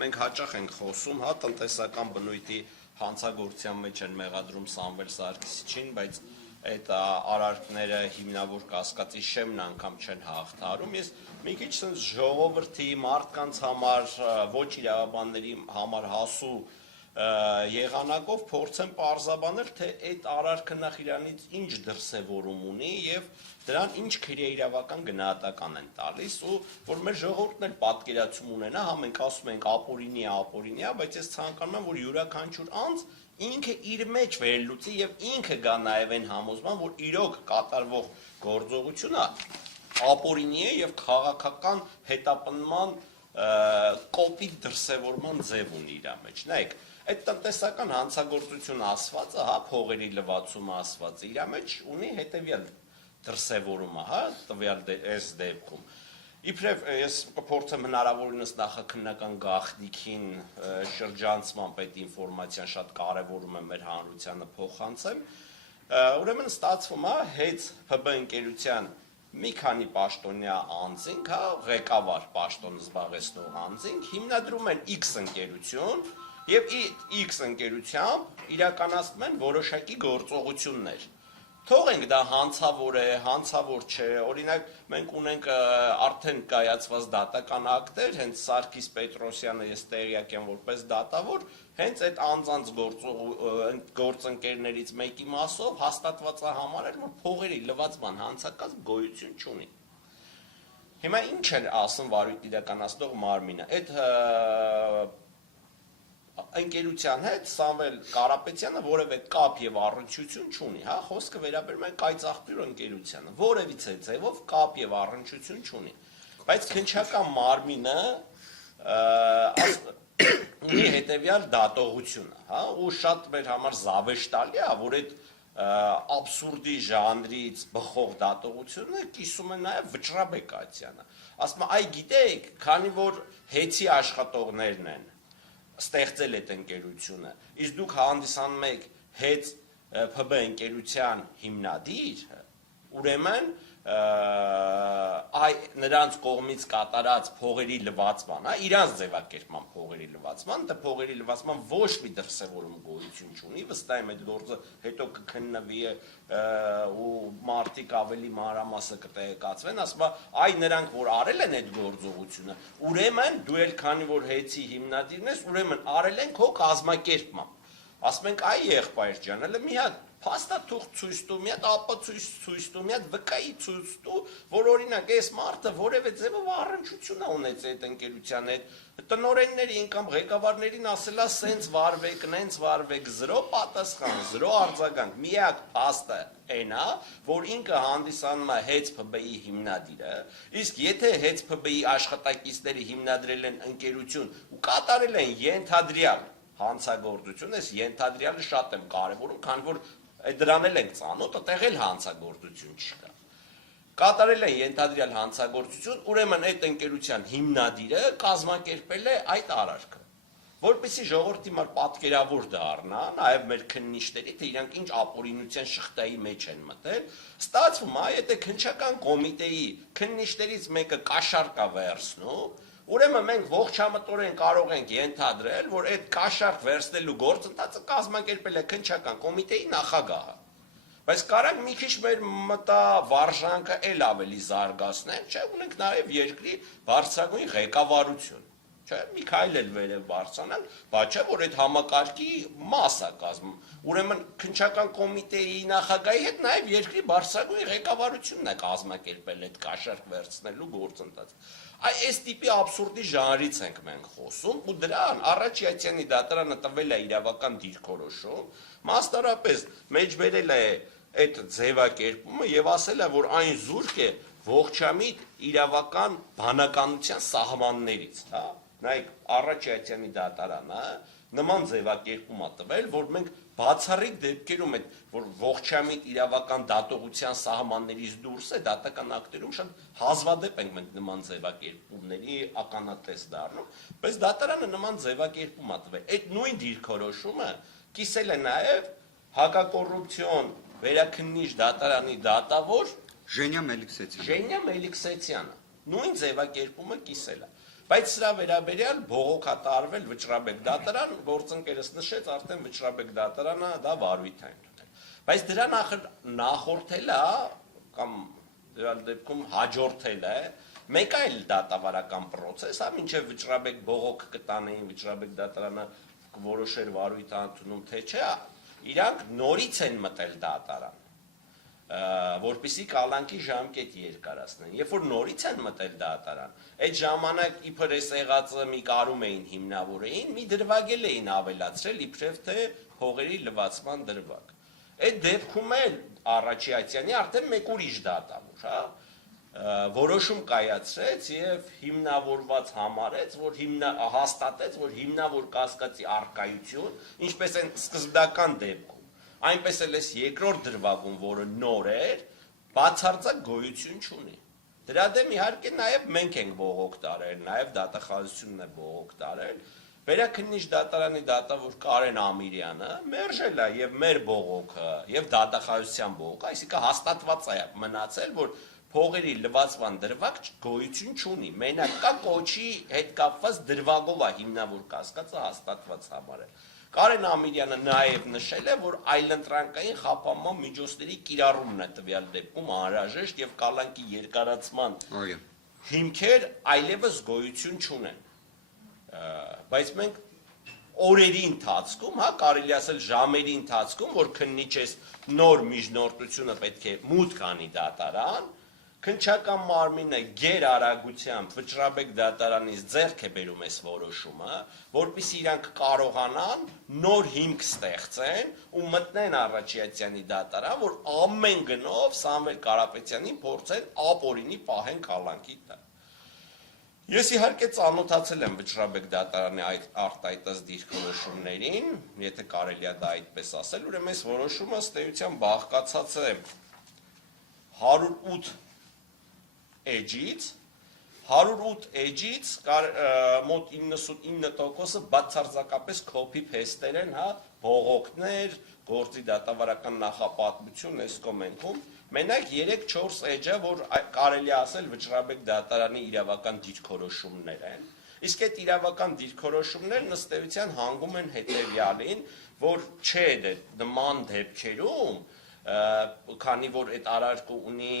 մենք հաճախ ենք խոսում, հա, տնտեսական բնույթի հանցագործության մեջ են մեղադրում Սամվել Սարգսյանին, բայց այդ արարքները հիմնավոր կասկածի շեմն անգամ չեն հաղթարում։ Ես մի քիչ sense ժողովրդի մարդկանց համար, ոչ իրավաբանների համար հասու եղանակով փորձեմ պարզաբանել, թե այդ արարքը նախ իրանից ինչ դրսևորում ունի եւ դրան ինչ քրեիրավական գնահատական են տալիս, ու որ մեր ժողովուրդն էլ պատկերացում ունենա, հա մենք ասում ենք ապօրինի, բայց ես ցանկանում եմ, որ յուրաքանչյուր անձ ինքը իր մեջ վերելուծի եւ ինքը գա նաեւ այն համոզման, որ իրոք կատարվող գործողությունը ապօրինի է եւ քաղաքական հետապնդման կոպիտ դրսևորման ձև ունի իր մեջ։ Նայեք, այդ տնտեսական հանցագործություն ասվածը, հա, փողերի լվացումը ասվածը իր մեջ ունի հետեւյալ դրսևորումը, հա, տվյալ այս դեպքում։ Իբրև ես կփորձեմ հնարավորինս նախաքննական գաղտնիքին շրջանցմամբ այդ ինֆորմացիան շատ կարևորում եմ մեր հանրությանը փոխանցեմ։ Ուրեմն ստացվում է հետ ՓԲ ընկերության մի քանի պաշտոնյա անձինք, հա, ղեկավար պաշտոն զբաղեցնող անձինք հիմնադրում են X ընկերություն եւ X ընկերությամբ իրականացնում են որոշակի գործողություններ։ Թողենք դա հանցավոր է, հանցավոր չէ, օրինակ մենք ունենք արդեն կայացված դատական ակտեր, հենց Սարգիս Պետրոսյանը ես տեղյակ եմ որպես դատավոր, հենց այդ անձանց գործընկերներից մեկի մասով հաստատված է համարել, որ փողերի լվացման հանցակազմ գոյություն չունի։ Հիմա ինչ էր ասում վարույթ իրականացնող մարմինը, այդ ընկերության հետ Սամվել Կարապետյանը որևէ կապ եւ առնչություն չունի, հա, խոսքը վերաբերում է կայծաղբյուր ընկերությանը, որևիցե ձևով կապ եւ առնչություն չունի, բայց քննչական մարմինը ունի հետեւյալ դատողությունը, հա, ու շատ մեր համար զավեշտալի է, որ այդ աբսուրդի ժանրից բխող դատողությունը կիսում է նաեւ Վճռաբեկ Աթյանը, ասում է, այ գիտեք, քանի որ հեծի աշխատողներն են ստեղծել այդ ընկերությունը, իսկ դուք հանդիսանում եք հետ ՓԲ ընկերության հիմնադիր, ուրեմն նրանց կողմից կատարած փողերի լվացման, հա, իրանց ձևակերպման փողերի լվացման, դա փողերի լվացման ոչ մի դրսևորում գոյություն չունի, վստահ եմ այդ գործը հետո կքննվի ու մարդիկ ավելի մանրամասը կտեղեկացվեն, ասում է, այ նրանք որ արել են այդ գործողությունը, ուրեմն դու էլ քանի որ հեծի հիմնադիրն ես, ուրեմն արել են քո կազմակերպմամբ։ Ասում ենք, այ եղբայր ջան, հələ մի հատ փաստաթուղթ ցույց տու, մի հատ ապացույց ցույց տու, մի հատ վկայի ցույց տու, որ օրինակ այս մարդը որևէ ձևով առնչություն է ունեցել այդ ընկերության հետ, տնօրեններին կամ ղեկավարներին ասելա սենց վարվեք, նենց վարվեք, 0 պատասխան, 0 արձագանք, միակ փաստը այն է, որ ինքը հանդիսանում է հեծ ՓԲ-ի հիմնադիրը, իսկ եթե հեծ ՓԲ-ի աշխատակիցները հիմնադրել են ընկերություն ու կատարել են ենթադրյալ հանցագործություն, ես ենթադրյալը շատ եմ կարևորում, քանի որ դրան էլ ենք ծանոթ, այդտեղ էլ հանցագործություն չկա։ Կատարել են ենթադրյալ հանցագործություն, ուրեմն այդ ընկերության հիմնադիրը կազմակերպել է այդ արարքը, որպեսզի ժողովրդի համար պատկերավոր դառնա, նաև մեր քննիչների, թե իրանք ինչ ապօրինության շղթայի մեջ են մտել, ստացվում է, եթե քննչական կոմիտեի քննիչներից մեկը կաշառք է վերցնում, ուրեմն մենք ողջամտորեն կարող ենք ենթադրել, որ այդ կաշառք վերցնելու գործընթացը կազմակերպել է քննչական կոմիտեի նախագահը։ Բայց կարանք մի քիչ մեր մտավարժանքը էլ ավելի զարգացնել, չէ, ունենք նաև երկրի բարձրագույն ղեկավարություն, չէ, մի քայլ էլ վերև բարձրանալ, բայց չէ, որ այդ համակարգի մաս է կազմում։ Ուրեմն քննչական կոմիտեի նախագահի հետ նաև երկրի բարձրագույն ղեկավարությունն է կազմակերպել այդ կաշառք վերցնելու գործընթացը։ Այս տիպի աբսուրդի ժանրից ենք մենք խոսում, ու դրան Առաքելյանի դատարանը տվել է իրավական դիրքորոշում, մասնարարպես մեջբերել է այդ ձևակերպումը եւ ասել է, որ այն զուրկ է ողջամիտ իրավական բանականության սահմաններից, հա։ Նայեք, Առաքելյանի դատարանը նման ձևակերպում է տվել, որ մենք բացառիկ դեպքերում այդ որ ողջամիտ իրավական դատողության սահմաններից դուրս է դատական ակտերում շատ հազվադեպ ենք մենք նման ձևակերպումների ականատես դառնում, բայց դատարանը նման ձևակերպում է տվել։ Այդ նույն դիրքորոշումը կիսել է նաև հակակոռուպցիոն վերաքննիչ դատարանի դատավոր Ժենյա Մելիքսեթյանը։ Նույն ձևակերպումը կիսել է։ Բայց սրա վերաբերյալ բողոք է տարվել Վճռաբեկ դատարան, գործընկերս նշեց, արդեն Վճռաբեկ դատարանը դա վարույթ է ընդունել։ Բայց դրա նախորդել է կամ դրա դեպքում հաջորդել է մեկ այլ դատավարական process, մինչև Վճռաբեկ բողոք կտանեին, Վճռաբեկ դատարանը որոշեր վարույթ ընդունում թե չէ, իրանք նորից են մտել դատարան, որպեսզի կալանքի ժամկետ երկարացնեն։ Երբ որ նորից են մտել դատարան, այդ ժամանակ իբր էս եղածը մի կարում էին հիմնավորեին, մի դրվագել էին ավելացրել իբրև թե փողերի լվացման դրվագ։ Այդ դեպքում էլ Առաջիացյանի արդեն մեկ ուրիշ դատավոր, որոշում կայացրեց եւ հիմնավորված համարեց, որ հաստատեց, որ հիմնավոր կասկածի առկայություն, ինչպես են սկզբնական դեպքում, այնպես էլ էս երկրորդ դրվագում, որը նոր էր, բացարձակ գոյություն չունի։ Դրա դեմ իհարկե նաեւ մենք ենք բողոք տարել, նաեւ դատախազությունն է բողոք տարել։ Վերաքննիչ դատարանի դատավոր Կարեն Ամիրյանը մերժել է եւ մեր բողոքը եւ դատախազության բողոքը, այսինքն հաստատված է մնացել, որ փողերի լվացման դրվագ գոյություն չունի։ Մենակ կա կոչի հետ կապված դրվագով է հիմնավոր կասկածը հաստատված համարել։ Կարեն Ամիրյանը նաեւ նշել է, որ այլընտրանքային խափանման միջոցների կիրառումն է տվյալ դեպքում անհրաժեշտ եւ կալանքի երկարացման հիմքեր այլևս գոյություն չունեն։ Բայց մենք օրերի ընթացքում, կարելի ասել ժամերի ընթացքում, որ քննիչես նոր միջնորդությունը պետք է մուտք անի դատարան, քննչական մարմինը գերարագությամբ Վճռաբեկ դատարանից ձեռք է բերում այս որոշումը, որպեսզի իրանք կարողանան նոր հիմք ստեղծեն ու մտնեն Առաջիացյանի դատարան, որ ամեն գնով Սամվել Կարապետյանին փորձեն ապօրինի պահեն կալանքի տակ։ Ես իհարկե ծանոթացել եմ Վճռաբեկ դատարանի այդ արտահայտած դիրքորոշումներին, եթե կարելի է դա այդպես ասել, ուրեմն այս որոշումը ըստ էության բաղկացած է 108 էջից, 108 էջից մոտ 99%-ը բացարձակապես copy-paste-եր են, բողոքներ, գործի դատավարական նախապատմություն այս կոմենտում, մենակ 3-4 էջը, որ կարելի ասել Վճռաբեկ դատարանի իրավական դիրքորոշումներ են, իսկ այդ իրավական դիրքորոշումներն ըստ էության հանգում են հետևյալին, որ չէ նման դեպքերում, քանի որ այդ արարքը ունի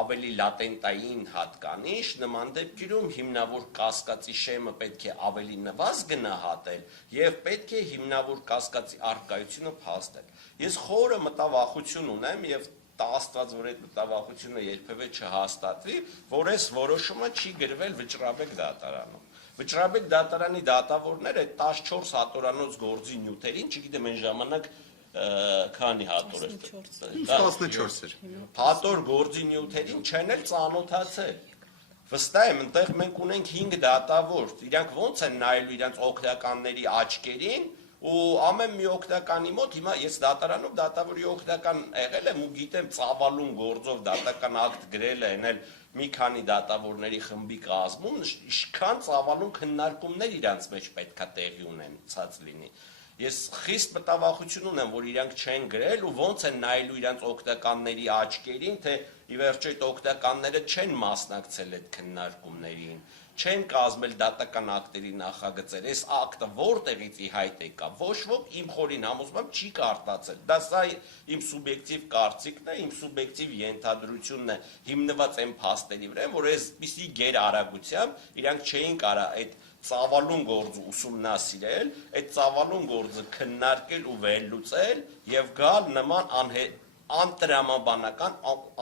ավելի լատենտային հատկանիշ, նման դեպքերում հիմնավոր կասկածի շեմը պետք է ավելի նվազ գնահատել եւ պետք է հիմնավոր կասկածի առկայությունը փաստել։ Ես խորը մտավախություն ունեմ եւ Աստված, որ այդ մտավախությունը երբևէ չհաստատվի, որ այս որոշումը չի գրվել Վճռաբեկ դատարանում։ Վճռաբեկ դատարանի դատավորները 14 հատորանոց գործի նյութերին, չգիտեմ այն ժամանակ քանի հատոր էր։ 14 էր։ Հատոր գործի նյութերին չեն էլ ծանոթացել։ Վստահ եմ, այնտեղ մենք ունենք 5 դատավոր, իրանք ոնց են նայելու իրանք օգնականների աչքերին, ու ամեն մի օգնականի մոտ հիմա ես դատարանում դատավորի օգնական եղել եմ ու գիտեմ ծավալուն գործով դատական ակտ գրել են էլ մի քանի դատավորների խմբի կազմում, ինչքան ծավալուն քննարկումներ իրանց մեջ պետքա տեղի ունենացած լինի։ Ես խիստ մտավախություն ունեմ, որ իրանք չեն գրել ու ոնց են նայելու իրանց օգնականների աչքերին, թե ի վերջո այդ օգնականները չեն մասնակցել այդ քննարկումներին, չեն կազմել դատական ակտերի նախագծեր, այս ակտը որտեղից ի հայտ եկա, ոչ ոք իմ խորին համոզմամբ չի կարտացել, դա սա իմ սուբյեկտիվ կարծիքն է, իմ սուբյեկտիվ ենթադրությունն է, հիմնված այն փաստերի վրա, որ այսպիսի գերարագությամբ իրանք չէին կարա այդ ծավալուն գործը ուսումնասիրել, այդ ծավալուն գործը քննարկել ու վերլուծել եւ գալ նման անտրամաբանական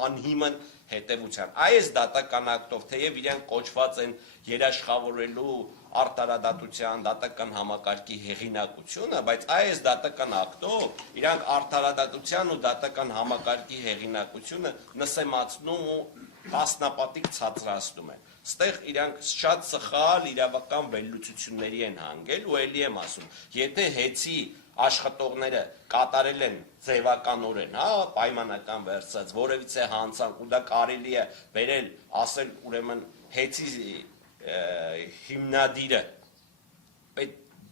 անհիմն հետևության։ Այս դատական ակտով, թեև իրանք կոչված են երաշխավորելու արտարադատության դատական համակարգի հեղինակությունը, բայց այս դատական ակտով իրանք արտարադատության ու դատական համակարգի հեղինակությունը նսեմացնում ու մասնապատիկ ցածրացնում են։ Ստեղ իրանք շատ սխալ իրավական վերլուծությունների են հանգել ու ելի եմ ասում, եթե հեծի աշխատողները կատարել են ձևականորեն, պայմանական վերցած, որևիցե հանցանք ու դա կարելի է վերել, ասել ուրեմն հեծի հիմնադիրը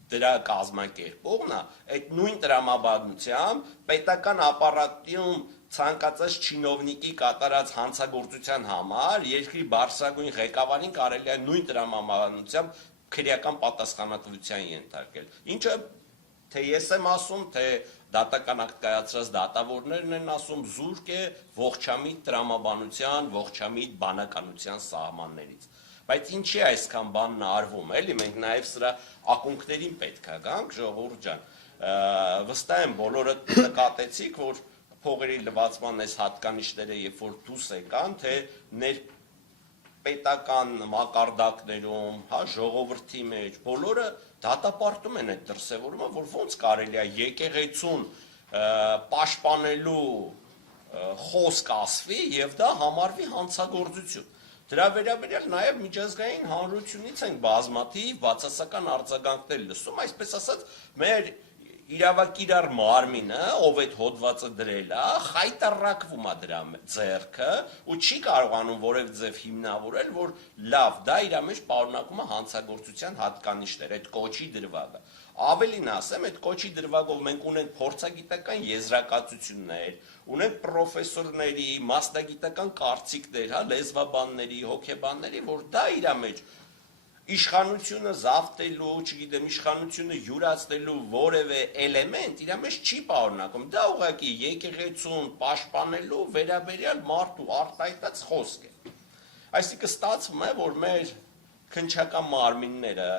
դրա կազմակերպողն է, այդ նույն տրամաբանությամբ պետական ապարատում ցանկացած չինովնիկի կատարած հանցագործության համար երկրի բարձրագույն ղեկավարին կարելի է նույն տրամաբանությամբ քրեական պատասխանատվության ենթարկել։ Ինչը թե ես եմ ասում, թե դատական ակտ կայացրած դատավորներն են ասում, զուրկ է ողջամիտ տրամաբանության, ողջամիտ բանականության սահմաններից։ Բայց ինչի է այսքան բանն արվում, էլի մենք նաև սրա ակունքներին պետք է գանք, ժողովուրդ ջան, վստահ եմ բոլորը նկատեցիք, որ փողերի լվացման այս հատկանիշները երբ որ դուրս եկան, թե պետական մակարդակներում, հա, ժողովրդի մեջ, բոլորը դատապարտում են այդ դրսևորումը, որ ոնց կարելի է եկեղեցուն պաշտպանելու խոսք ասվի եւ դա համարվի հանցագործություն։ Դրա վերաբերյալ նաև միջազգային հանրությունից են բազմաթիվ բացասական արձագանքներ լսում, այսպես ասած, մեր իրավակիրառ մարմինը, ով այդ հոդվածը դրել է, խայտառակվում է դրա ձեռքը ու չի կարողանում որև ձև հիմնավորել, որ լավ, դա իր մեջ պարունակում է հանցագործության հատկանիշներ, այդ կոչի դրվագը։ Ավելին ասեմ, այդ կոչի դրվագով մենք ունենք փորձագիտական եզրակացություններ, ունենք պրոֆեսորների, մասնագիտական կարծիքներ, հա, լեզվաբանների, հոգեբանների, որ դա իր մեջ իշխանությունը զավթելու, չգիտեմ, իշխանությունը յուրացնելու որևէ էլեմենտ իր մեջ չի պարունակում։ Դա ուղղակի եկեղեցուն պաշտպանելու վերաբերյալ մարդու արտահայտած խոսք է։ Այսինքն ստացվում է, որ մեր քննչական մարմինները,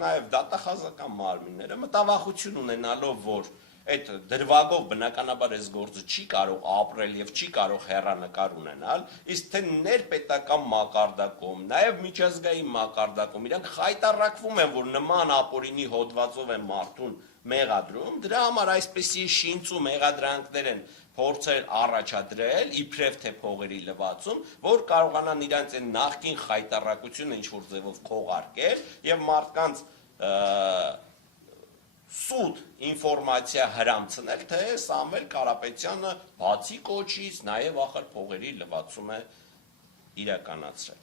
նաև դատախազական մարմինները մտավախություն ունենալով, որ այդ դրվագով բնականաբար այս գործը չի կարող ապրել եւ չի կարող հեռանկար ունենալ, իսկ թե ներպետական մակարդակում, նաեւ միջազգային մակարդակում իրանք խայտառակվում են, որ նման ապօրինի հոդվածով են մարդուն մեղադրում, դրա համար այսպեսի շինց ու մեղադրանքներ են փորձել առաջադրել իբրև թե փողերի լվացում, որ կարողանան իրանց այն նախկին խայտառակությունը ինչ-որ ձևով քողարկել եւ մարդկանց սուտ ինֆորմացիա հրամցնել, թե Սամվել Կարապետյանը բացի կոչից նաև ախր փողերի լվացում է իրականացրել։